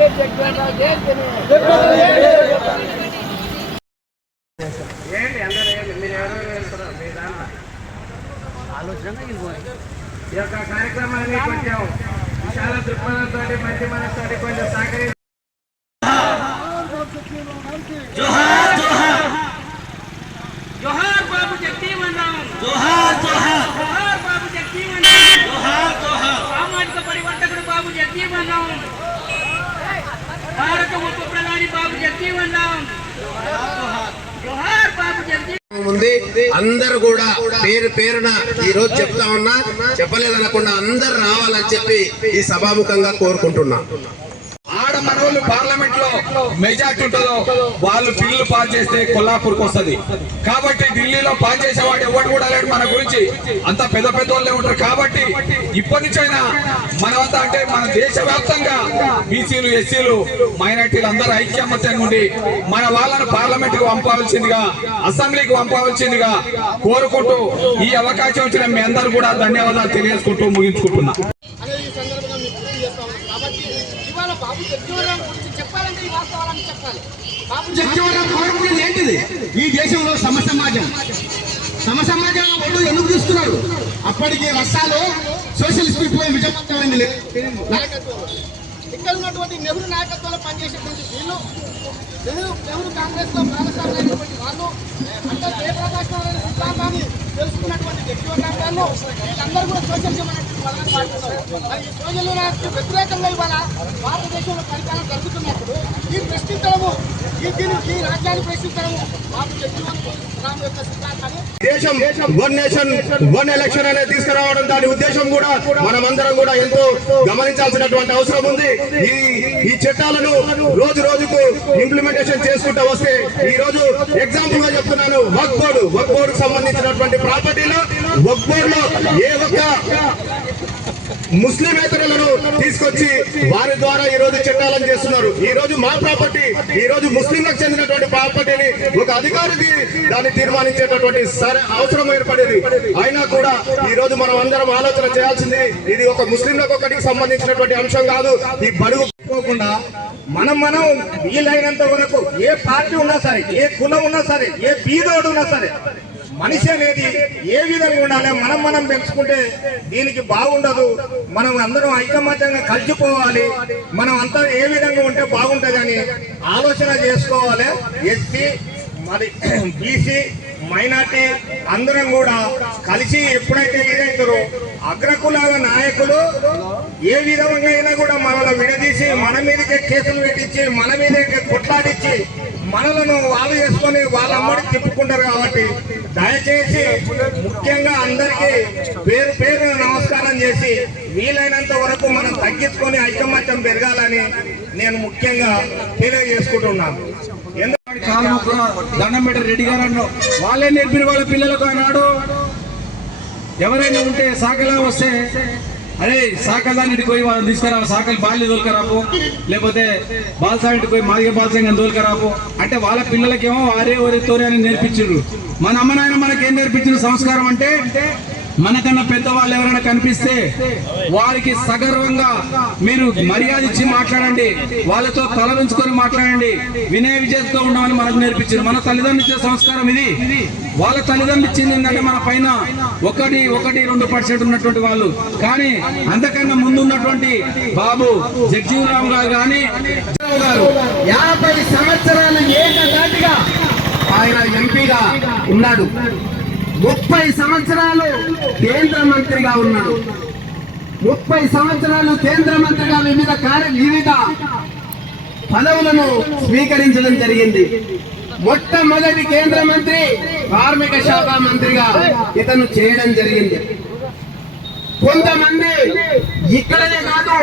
పండిట్ జగన్ జయంతిని ఏంటి అందరూ మీరు ఎవరెవరు వెళ్తున్నారు మీ దాంట్లో ఆలోచన ఈ యొక్క కార్యక్రమాన్ని కొంచెం విశాల దృక్పథంతో మంచి మనసుతో కొంచెం సహకరి జోహార్ బాబు రామ్. జోహార్ జోహార్ జోహార్ బాబు జగజీవన్ రామ్ జోహార్ జోహార్ సామాజిక పరివర్తకుడు బాబు జగజీవన్ రామ్ భారత ఉప ప్రధాని బాబు జగజీవన్ రామ్ జోహార్ బాబు జగజీవన్ ఉంది అందరు కూడా పేరు పేరున ఈ రోజు చెప్తా ఉన్నా చెప్పలేదనకుండా అందరు రావాలని చెప్పి ఈ సభాముఖంగా కోరుకుంటున్నా. ఆడ మనోళ్ళు పార్లమెంట్ మెజార్టీ ఉంటుందో వాళ్ళు బిల్లు పాస్ చేస్తే కొల్లాపూర్కి వస్తుంది. కాబట్టి ఢిల్లీలో పాస్ చేసేవాడు ఎవడు కూడా లేడు మన గురించి. అంత పెద్ద పెద్ద వాళ్ళే ఉంటారు. కాబట్టి ఇప్పటి నుంచైనా మనమంతా అంటే మన దేశ వ్యాప్తంగా బీసీలు ఎస్సీలు మైనార్టీలు అందరూ ఐక్యమత్యంగా ఉండి మన వాళ్ళను పార్లమెంట్కు పంపవలసిందిగా అసెంబ్లీకి పంపవలసిందిగా కోరుకుంటూ ఈ అవకాశం వచ్చిన మీ అందరూ కూడా ధన్యవాదాలు తెలియజేసుకుంటూ ముగించుకుంటున్నా అనేది ఈ సందర్భంగా మీకు గుర్తు చేస్తా ఉన్నాం కాబట్టి ఇవాళ బాబు జగ్జీవనరాం గురించి చెప్పాలంటే ఈ వాస్తవాలను చెప్పాలి బాబు జగ్జీవనరాం కోరుకునేది ఏంటిది? ఈ దేశంలో సమ సమాజం. సమ సమాజంలో ఒళ్ళు ఎందుకు తీసుకున్నారు అప్పటికి రష్యాలో సోషలిస్ట్ విప్లవం విజయవంతమైంది ఇక్కడ ఉన్నటువంటి నెహ్రూ నాయకత్వంలో పనిచేసేటువంటి వీళ్ళు నెహ్రూ నెహ్రూ కాంగ్రెస్లో భాగస్వామైనటువంటి వాళ్ళు అంటే జయప్రకాశ్ సిద్ధాంతాన్ని తెలుసుకున్నటువంటి వీళ్ళందరూ కూడా సోషలిజం అనేటువంటి పదాన్ని మరి ఈ సోషలిజానికి వ్యతిరేకంగా ఇవాళ భారతదేశంలో పరిపాలన జరుగుతున్నప్పుడు ఈ ప్రశ్నించడము ఈ ఈ రాజ్యాన్ని ప్రశ్నించడము యొక్క సిద్ధాంతాన్ని. దేశం వన్ నేషన్ వన్ ఎలక్షన్ అనేది తీసుకురావడం దాని ఉద్దేశం కూడా మనమందరం కూడా ఎంతో గమనించాల్సినటువంటి అవసరం ఉంది. ఈ ఈ చట్టాలను రోజు రోజుకు ఇంప్లిమెంటేషన్ చేసుకుంటూ వస్తే ఈ రోజు ఎగ్జాంపుల్గా చెప్తున్నాను వక్ బోర్డు వక్ బోర్డు సంబంధించినటువంటి ప్రాపర్టీలో వక్ ఏ ఒక్క ముస్లిమేతరులను తీసుకొచ్చి వారి ద్వారా ఈ రోజు చట్టాలను చేస్తున్నారు. ఈ రోజు మా ప్రాపర్టీ ఈ రోజు ముస్లింలకు చెందినటువంటి ప్రాపర్టీని ఒక అధికారికి దాన్ని తీర్మానించేటటువంటి సరే అవసరం ఏర్పడేది. అయినా కూడా ఈ రోజు మనం అందరం ఆలోచన చేయాల్సింది ఇది ఒక ముస్లింలకు ఒకటికి సంబంధించినటువంటి అంశం కాదు. ఈ బడుగు పోకుండా మనం మనం వీలైనంత వరకు ఏ పార్టీ ఉన్నా సరే ఏ కులం ఉన్నా సరే ఏ బీదోడు ఉన్నా సరే మనిషి అనేది ఏ విధంగా ఉండాలి? మనం మనం పెంచుకుంటే దీనికి బాగుండదు. మనం అందరం ఐకమత్యంగా కలిసిపోవాలి. మనం అంతా ఏ విధంగా ఉంటే బాగుంటుంది అని ఆలోచన చేసుకోవాలి. ఎస్టీ మరి బీసీ మైనార్టీ అందరం కూడా కలిసి ఎప్పుడైతే ఇదైతారో అగ్రకులాల నాయకులు ఏ విధంగా అయినా కూడా మనల్ని విడదీసి మన మీదకే కేసులు పెట్టించి మన మీదకే కొట్లాడించి మనలను వాళ్ళు చేసుకొని వాళ్ళ అమ్మడి తిప్పుకుంటారు కాబట్టి దయచేసి ముఖ్యంగా అందరికీ పేరు పేరు నమస్కారం చేసి వీలైనంత వరకు మనం తగ్గించుకొని ఐకమత్యం పెరగాలని నేను ముఖ్యంగా తెలియజేసుకుంటున్నాను. ఎందుకంటే కాలం దండం పెట్టి రెడ్డి గారు వాళ్ళే నేర్పిన వాళ్ళ పిల్లలకు ఆనాడు ఎవరైనా ఉంటే సాకలా వస్తే అరే సాకలాన్నిటి పోయి వాళ్ళు తీసుకురా సాకలు బాల్య తోలుకరాపు లేకపోతే బాలసానికి పోయి మాదిగ బాలసంగం తోలుకరాపు అంటే వాళ్ళ పిల్లలకేమో వారే వారి తోరే అని నేర్పించారు మన అమ్మ నాయన మనకేం నేర్పించిన సంస్కారం అంటే మనకన్నా పెద్దవాళ్ళు ఎవరైనా కనిపిస్తే వారికి సగర్వంగా మీరు మర్యాద ఇచ్చి మాట్లాడండి. వాళ్ళతో తలవించుకొని మాట్లాడండి. వినయ విజయతో ఉండమని మనకు నేర్పించారు మన తల్లిదండ్రులు ఇచ్చే సంస్కారం ఇది. వాళ్ళ తల్లిదండ్రులు ఇచ్చింది ఏంటంటే మన పైన ఒకటి ఒకటి రెండు పర్సెంట్ ఉన్నటువంటి వాళ్ళు. కానీ అంతకన్నా ముందు ఉన్నటువంటి బాబు జగ్జీవరావు గారు కానీ గారు యాభై సంవత్సరాలు ఆయన ఎంపీగా ఉన్నాడు. ముప్పై సంవత్సరాలు కేంద్ర మంత్రిగా ఉన్నాడు ముప్పై సంవత్సరాలు కేంద్ర మంత్రిగా వివిధ కార్య వివిధ పదవులను స్వీకరించడం జరిగింది. మొట్టమొదటి కేంద్ర మంత్రి కార్మిక శాఖ మంత్రిగా ఇతను చేయడం జరిగింది. కొంతమంది ఇక్కడనే కాదు